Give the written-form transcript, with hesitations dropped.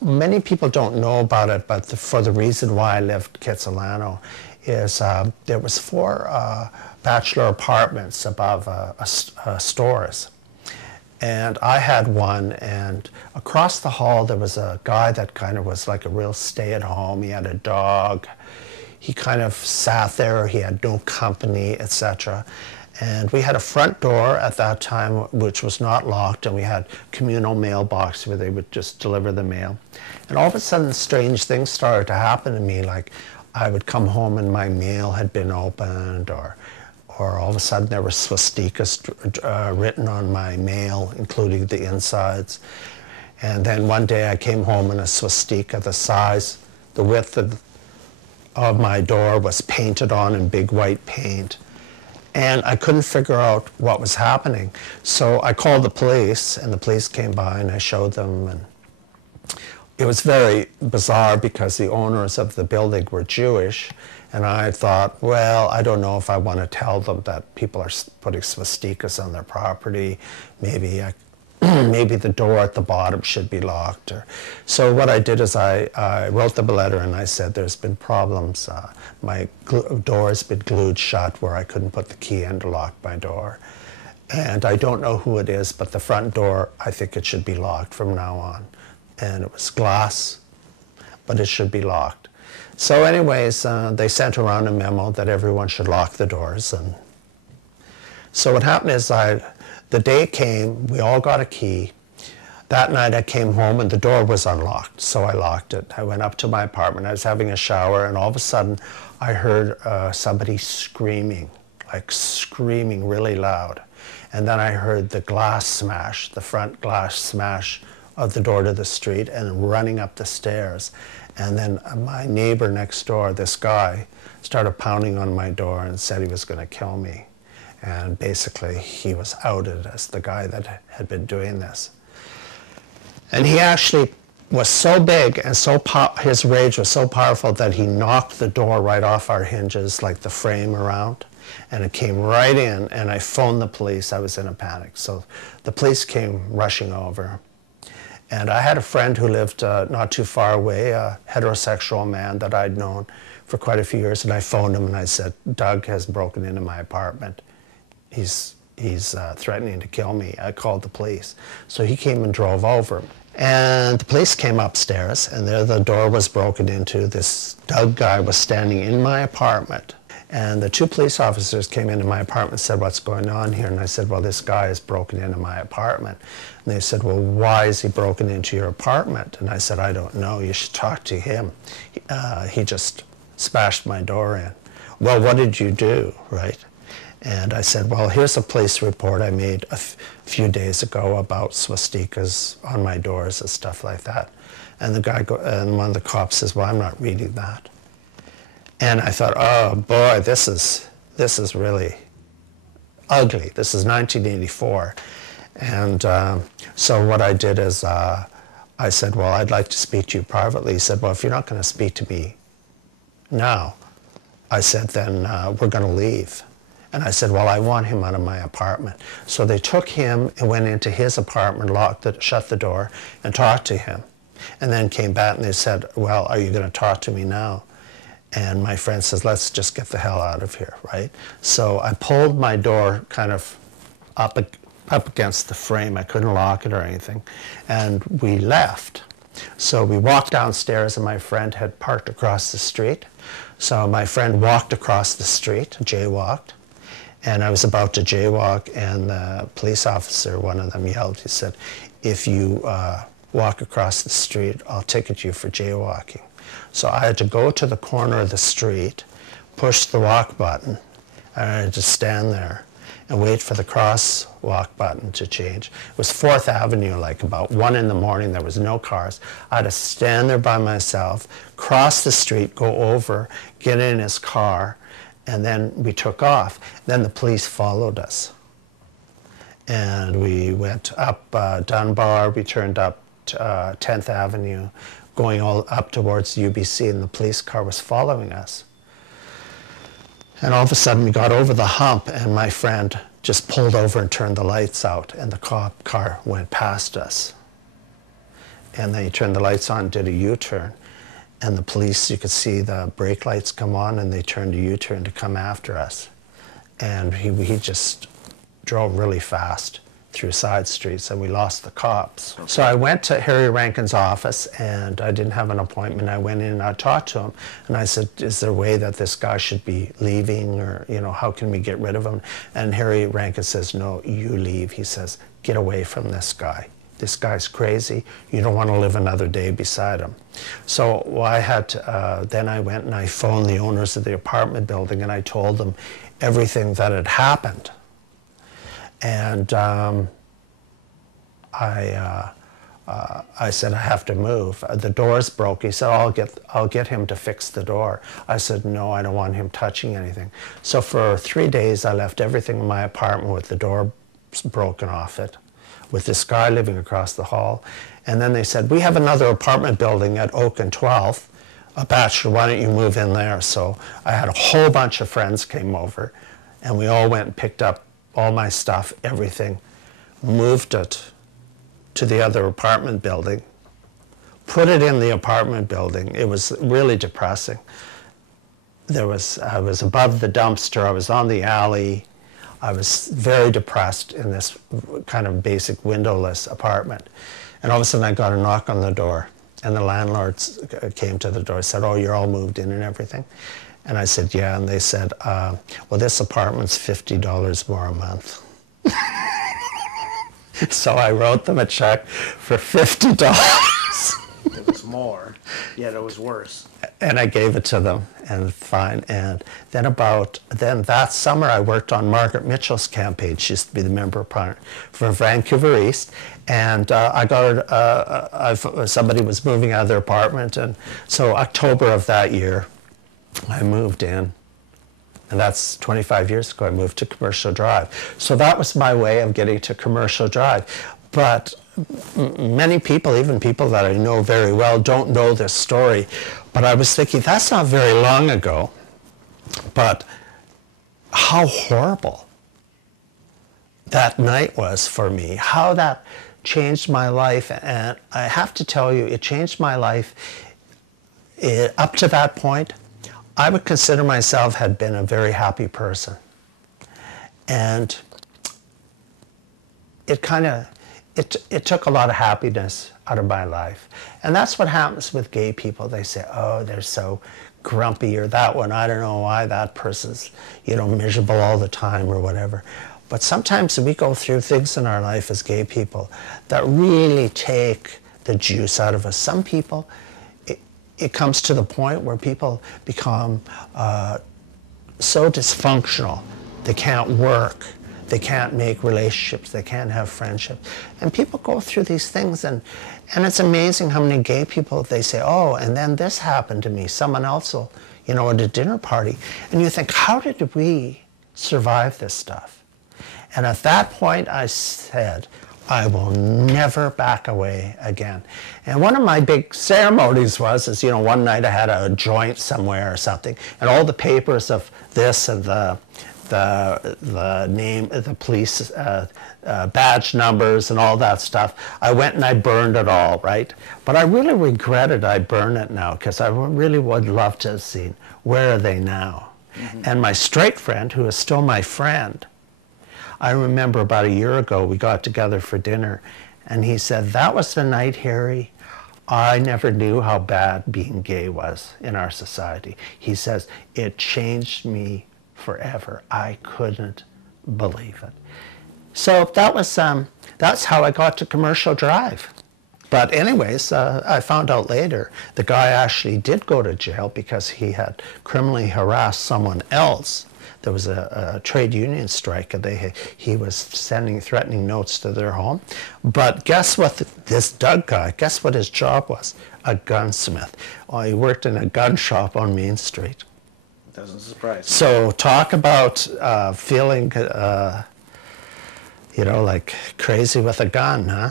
Many people don't know about it, but for the reason why I left Kitsilano is there was 4 bachelor apartments above stores. And I had one, and across the hall there was a guy that kind of was like a real stay-at-home. He had a dog. He kind of sat there. He had no company, etc. And we had a front door at that time which was not locked, and we had communal mailbox where they would just deliver the mail. And all of a sudden strange things started to happen to me, like I would come home and my mail had been opened, or all of a sudden there were swastikas written on my mail, including the insides. And then one day I came home and a swastika, the width of my door was painted on in big white paint. And I couldn't figure out what was happening. So I called the police, and the police came by, and I showed them. And it was very bizarre because the owners of the building were Jewish. And I thought, well, I don't know if I want to tell them that people are putting swastikas on their property. Maybe maybe the door at the bottom should be locked. So what I did is I wrote them a letter, and I said there's been problems. My door has been glued shut where I couldn't put the key in to lock my door. And I don't know who it is, but the front door, I think it should be locked from now on. And it was glass, but it should be locked. So anyways, they sent around a memo that everyone should lock the doors. And so what happened is the day came, we all got a key. That night I came home and the door was unlocked, so I locked it. I went up to my apartment, I was having a shower, and all of a sudden I heard somebody screaming, like screaming really loud. And then I heard the glass smash, the front glass smash of the door to the street, and running up the stairs. And then my neighbor next door, this guy, started pounding on my door and said he was going to kill me. And basically, he was outed as the guy that had been doing this. And he actually was so big and his rage was so powerful that he knocked the door right off our hinges, like the frame around. And it came right in, and I phoned the police. I was in a panic. So the police came rushing over. And I had a friend who lived not too far away, a heterosexual man that I'd known for quite a few years. And I phoned him and I said, Doug has broken into my apartment. He's threatening to kill me. I called the police. So he came and drove over. And the police came upstairs, and there the door was broken into. This Doug guy was standing in my apartment. And the 2 police officers came into my apartment and said, what's going on here? And I said, well, this guy has broken into my apartment. And they said, well, why is he broken into your apartment? And I said, I don't know. You should talk to him. He just smashed my door in. Well, what did you do, right? And I said, well, here's a police report I made a few days ago about swastikas on my doors and stuff like that. And and one of the cops says, well, I'm not reading that. And I thought, oh boy, this is really ugly. This is 1984. And so what I did is I said, well, I'd like to speak to you privately. He said, well, if you're not going to speak to me now, I said, then we're going to leave. And I said, well, I want him out of my apartment. So they took him and went into his apartment, shut the door, and talked to him. And then came back and they said, well, are you going to talk to me now? And my friend says, let's just get the hell out of here, right? So I pulled my door kind of up against the frame. I couldn't lock it or anything. And we left. So we walked downstairs, and my friend had parked across the street. So my friend walked across the street, jaywalked. And I was about to jaywalk, and the police officer, one of them, yelled. He said, if you walk across the street, I'll ticket you for jaywalking. So I had to go to the corner of the street, push the walk button, and I had to stand there and wait for the crosswalk button to change. It was 4th Avenue, like about 1 in the morning. There was no cars. I had to stand there by myself, cross the street, go over, get in his car, and then we took off. Then the police followed us. And we went up Dunbar, we turned up 10th Avenue, going all up towards UBC, and the police car was following us. And all of a sudden we got over the hump, and my friend just pulled over and turned the lights out, and the cop car went past us. and they turned the lights on, did a U-turn. And the police, you could see the brake lights come on, and they turned a U-turn to come after us. And he just drove really fast through side streets, and we lost the cops. Okay. So I went to Harry Rankin's office, and I didn't have an appointment. I went in and I talked to him, and I said, is there a way that this guy should be leaving, or, you know, how can we get rid of him? And Harry Rankin says, no, you leave. He says, get away from this guy. This guy's crazy. You don't want to live another day beside him. So I had to, then I went and I phoned the owners of the apartment building, and I told them everything that had happened. And I said, I have to move. The door's broke. He said, I'll get him to fix the door. I said, no, I don't want him touching anything. So for 3 days, I left everything in my apartment with the door broken off it, with this guy living across the hall. And then they said, we have another apartment building at Oak and 12th, a bachelor, why don't you move in there? So I had a whole bunch of friends came over, and we all went and picked up all my stuff, everything, moved it to the other apartment building, put it in the apartment building. It was really depressing. I was above the dumpster, I was on the alley. I was very depressed in this kind of basic windowless apartment. And all of a sudden I got a knock on the door, and the landlords came to the door and said, oh, you're all moved in and everything? And I said, yeah, and they said, well, this apartment's $50 more a month. So I wrote them a check for $50. It was more, yet it was worse. And I gave it to them, and fine. And then that summer I worked on Margaret Mitchell's campaign. She used to be the member for Vancouver East. And I got somebody was moving out of their apartment, and so October of that year, I moved in, and that's 25 years ago. I moved to Commercial Drive. So that was my way of getting to Commercial Drive. But many people, even people that I know very well, don't know this story. But I was thinking, that's not very long ago, but how horrible that night was for me, how that changed my life. And I have to tell you, it changed my life. Up to that point, I would consider myself had been a very happy person. And it took a lot of happiness out of my life. And that's what happens with gay people. They say, oh, they're so grumpy, or that one, I don't know why that person's, you know, miserable all the time or whatever. But sometimes we go through things in our life as gay people that really take the juice out of us. Some people, it comes to the point where people become so dysfunctional. They can't work, they can't make relationships, they can't have friendships. And people go through these things, and it's amazing how many gay people, they say, oh, and then this happened to me. Someone else will, you know, at a dinner party. And you think, how did we survive this stuff? And at that point I said, I will never back away again. And one of my big ceremonies was, you know, one night I had a joint somewhere or something, and all the papers of this and the name, the police badge numbers and all that stuff, I went and I burned it all, right? But I really regretted I burned it now, because I really would love to have seen, where are they now? Mm-hmm. And my straight friend, who is still my friend, I remember about a year ago, we got together for dinner, and he said, that was the night, Harry, I never knew how bad being gay was in our society. He says, it changed me forever. I couldn't believe it. So that was, that's how I got to Commercial Drive. But anyways, I found out later, the guy actually did go to jail because he had criminally harassed someone else. There was a trade union strike, and he was sending threatening notes to their home. But guess what, this Doug guy, guess what his job was? A gunsmith. Well, he worked in a gun shop on Main Street. Doesn't surprise me. So talk about feeling, you know, like crazy with a gun, huh?